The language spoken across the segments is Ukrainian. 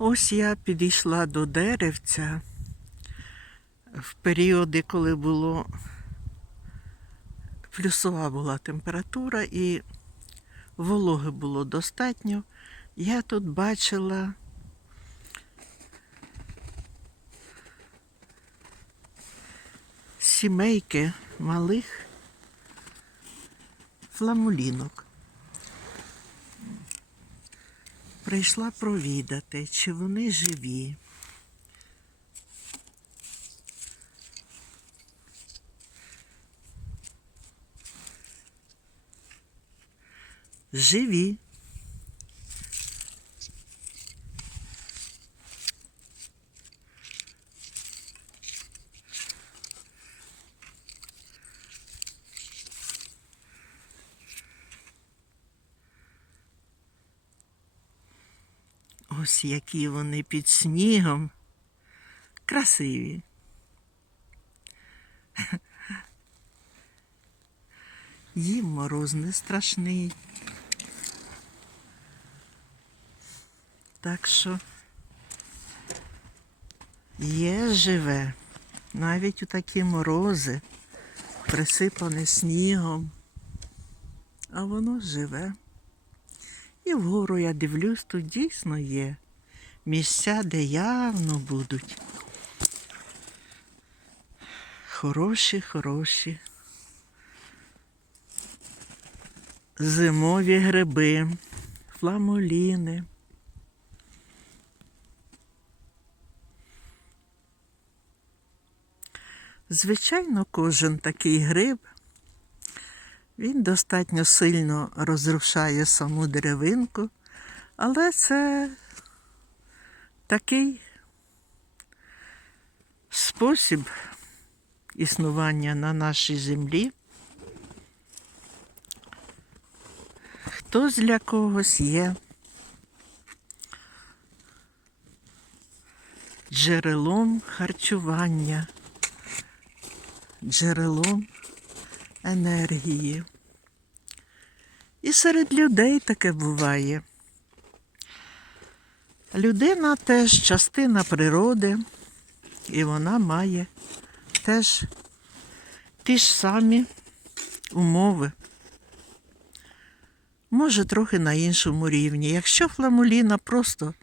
Ось я підійшла до деревця в періоди, коли було плюсова була температура і вологи було достатньо. Я тут бачила сімейки малих фламулінок. Прийшла провідати, чи вони живі. Живі. Ось які вони під снігом. Красиві. Їм мороз не страшний. Так що є живе, навіть у такі морози, присипане снігом, а воно живе. І вгору я дивлюсь, тут дійсно є місця, де явно будуть. Хороші, хороші. Зимові гриби, фламуліни. Звичайно, кожен такий гриб він достатньо сильно розрушає саму деревинку, але це такий спосіб існування на нашій землі. Хтось для когось є джерелом харчування, джерелом енергії. І серед людей таке буває. Людина теж частина природи, і вона має теж ті ж самі умови. Може, трохи на іншому рівні. Якщо фламуліна просто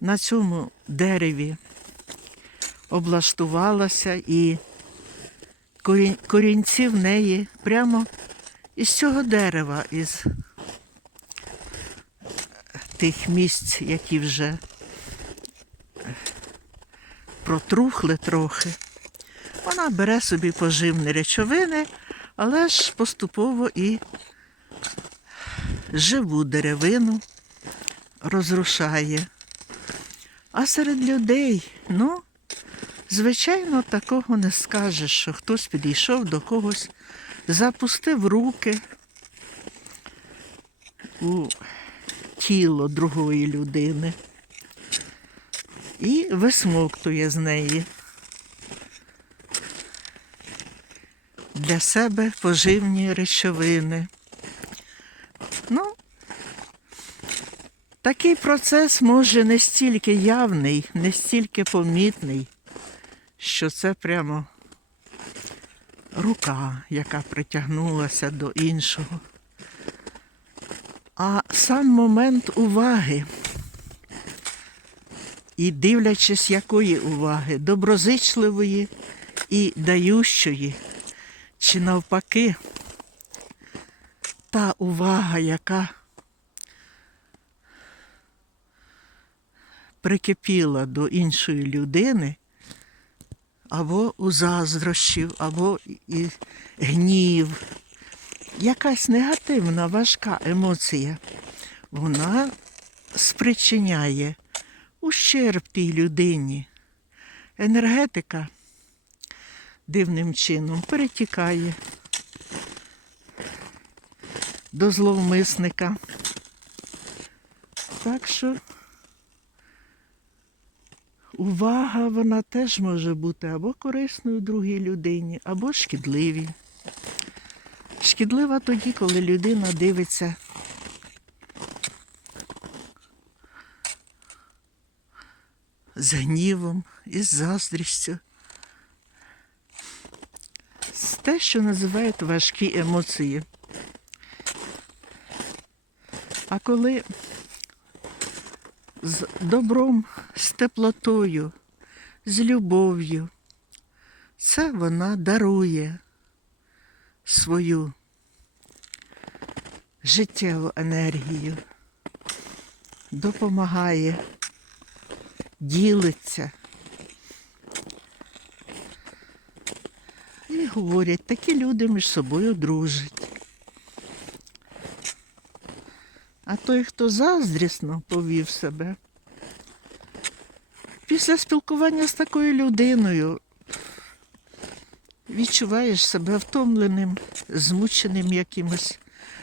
на цьому дереві облаштувалася і корінці в неї прямо із цього дерева, із тих місць, які вже протрухли трохи. Вона бере собі поживні речовини, але ж поступово і живу деревину розрушає. А серед людей, ну, звичайно, такого не скажеш, що хтось підійшов до когось, запустив руки у тіло другої людини і висмоктує з неї для себе поживні речовини. Ну, такий процес може не стільки явний, не стільки помітний, що це прямо рука, яка притягнулася до іншого. А сам момент уваги. І дивлячись, якої уваги, доброзичливої і дающої, чи навпаки, та увага, яка прикипіла до іншої людини, або у заздрощів, або і гнів, якась негативна, важка емоція, вона спричиняє ущерб тій людині. Енергетика дивним чином перетікає до зловмисника. Так що увага вона теж може бути або корисною другій людині, або шкідливій. Шкідлива тоді, коли людина дивиться з гнівом, заздрістю. З те, що називають важкі емоції. А коли з добром, з теплотою, з любов'ю, це вона дарує свою життєву енергію, допомагає, ділиться. І говорять, такі люди між собою дружать. А той, хто заздрісно повів себе, після спілкування з такою людиною відчуваєш себе втомленим, змученим якимось.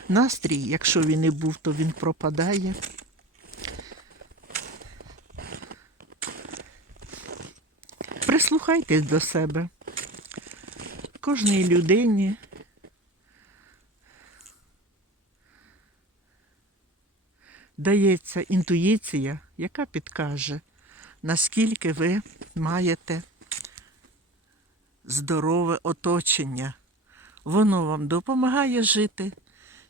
Настрій, якщо він і був, то він пропадає. Прислухайтесь до себе. Кожній людині дається інтуїція, яка підкаже, наскільки ви маєте здорове оточення. Воно вам допомагає жити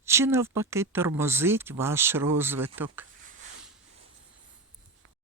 чи навпаки тормозить ваш розвиток.